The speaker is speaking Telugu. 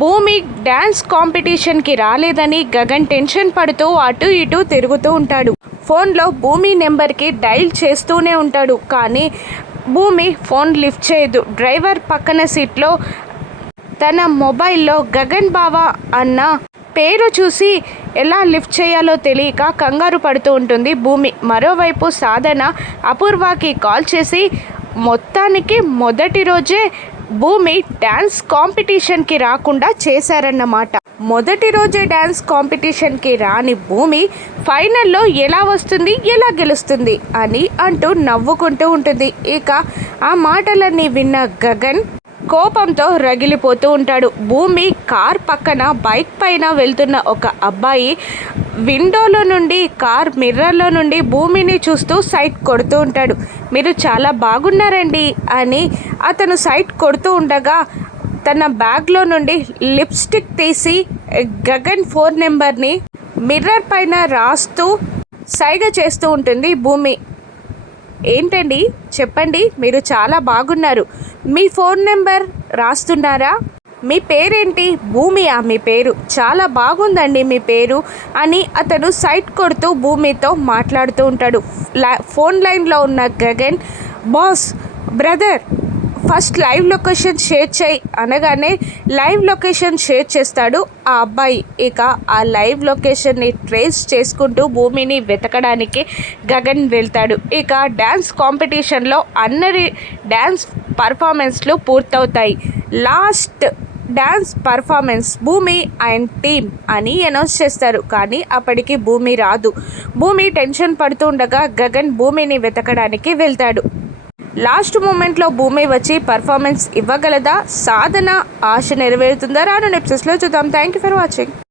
భూమి డ్యాన్స్ కాంపిటీషన్కి రాలేదని గగన్ టెన్షన్ పడుతూ అటు ఇటు తిరుగుతూ ఉంటాడు. ఫోన్లో భూమి నెంబర్కి డైల్ చేస్తూనే ఉంటాడు. కానీ భూమి ఫోన్ లిఫ్ట్ చేయదు. డ్రైవర్ పక్కన సీట్లో తన మొబైల్లో గగన్ బావా అన్న పేరు చూసి ఎలా లిఫ్ట్ చేయాలో తెలియక కంగారు పడుతూ ఉంటుంది భూమి. మరోవైపు సాధన అపూర్వకి కాల్ చేసి మొత్తానికి మొదటి రోజే భూమి డ్యాన్స్ కాంపిటీషన్కి రాకుండా చేశారన్నమాట. మొదటి రోజే డ్యాన్స్ కాంపిటీషన్కి రాని భూమి ఫైనల్లో ఎలా వస్తుంది ఎలా గెలుస్తుంది అని అంటూ నవ్వుకుంటూ ఉంటుంది. ఇక ఆ మాటలన్నీ విన్న గగన్ కోపంతో రగిలిపోతూ ఉంటాడు. భూమి కార్ పక్కన బైక్ పైన వెళ్తున్న ఒక అబ్బాయి విండోలో నుండి కార్ మిర్రర్లో నుండి భూమిని చూస్తూ సైట్ కొడుతూ ఉంటాడు. మీరు చాలా బాగున్నారండి అని అతను సైట్ కొడుతూ ఉండగా తన బ్యాగ్లో నుండి లిప్స్టిక్ తీసి గగన్ ఫోన్ నెంబర్ని మిర్రర్ పైన రాస్తూ సైగ చేస్తూ ఉంటుంది భూమి. ఏంటండి? చెప్పండి. మీరు చాలా బాగున్నారు. మీ ఫోన్ నెంబర్ రాస్తున్నారా? మీ పేరేంటి? భూమియా మీ పేరు? చాలా బాగుందండి మీ పేరు అని అతను సైట్ కొడుతూ భూమితో మాట్లాడుతూ ఉంటాడు. లా- ఫోన్ లైన్లో ఉన్న Gagan boss brother first live location share చేయి అనగానే లైవ్ లొకేషన్ షేర్ చేస్తాడు ఆ అబ్బాయి. ఇక ఆ లైవ్ లొకేషన్ని ట్రేస్ చేసుకుంటూ భూమిని వెతకడానికి గగన్ వెళ్తాడు. ఇక డ్యాన్స్ కాంపిటీషన్లో అన్నరి డ్యాన్స్ పర్ఫార్మెన్స్లు పూర్తవుతాయి. Last dance performance Bhoomi and team అని అనౌన్స్ చేస్తారు. కానీ అప్పటికి భూమి రాదు. భూమి టెన్షన్ పడుతూ ఉండగా గగన్ భూమిని వెతకడానికి వెళ్తాడు. లాస్ట్ మూమెంట్లో భూమి వచ్చి పర్ఫార్మెన్స్ ఇవ్వగలదా? సాధన ఆశ నెరవేరుతుందా? రాను ఎపిసోడ్స్లో చూద్దాం. Thank you for watching